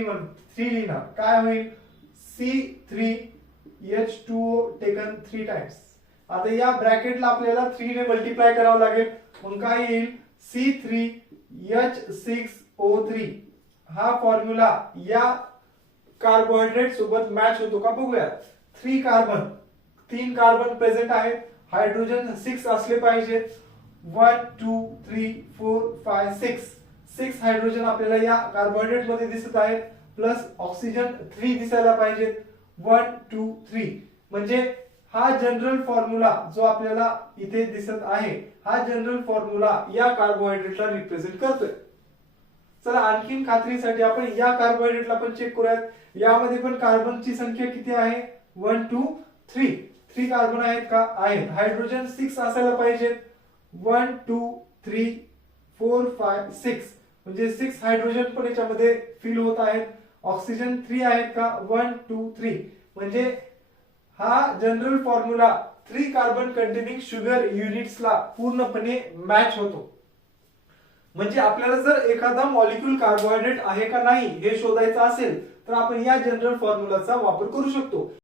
3 लिहिणार, काय होईल C3H2O टेकन 3 टाइम्स. आता या ब्रॅकेटला आपल्याला 3 ने मल्टिप्लाय करावं लागेल, मग काय येईल C3H6O3. हा फॉर्म्युला या कार्बोहायड्रेट सोबत मॅच होतो का बघूया. 3 कार्बन प्रेझेंट आहेत, हायड्रोजन 6 असले पाहिजे. 1 2 3 4 5 6 हायड्रोजन आपल्याला या कार्बोहायड्रेट मध्ये दिसत आहेत, प्लस ऑक्सिजन 3 दिसायला पाहिजेत. 1 2 3 म्हणजे हा जनरल फॉर्म्युला जो आपल्याला इथे दिसत आहे, हा जनरल फॉर्म्युला या कार्बोहायड्रेटला रिप्रेझेंट करतोय. चला आणखीन खात्रीसाठी आपण या कार्बोहायड्रेटला पण चेक करूयात. यामध्ये पण कार्बनची संख्या किती आहे 1 2 3 कार्बन आहेत का, आहेत. हायड्रोजन 6 असायला पाहिजे. 1 2 3 4 5 6 म्हणजे 6 हायड्रोजन पण याच्यामध्ये फिल होत आहेत. ऑक्सिजन 3 आहेत का 1 2 3 म्हणजे हा general formula 3 carbon containing sugar युनिट्सला पूर्णपणे मॅच होतो. म्हणजे आपल्याला जर एखादा मॉलिक्यूल कार्बोहायड्रेट आहे का नाही हे शोधायचं असेल तर आपण या जनरल फॉर्म्युलाचा वापर करू शकतो.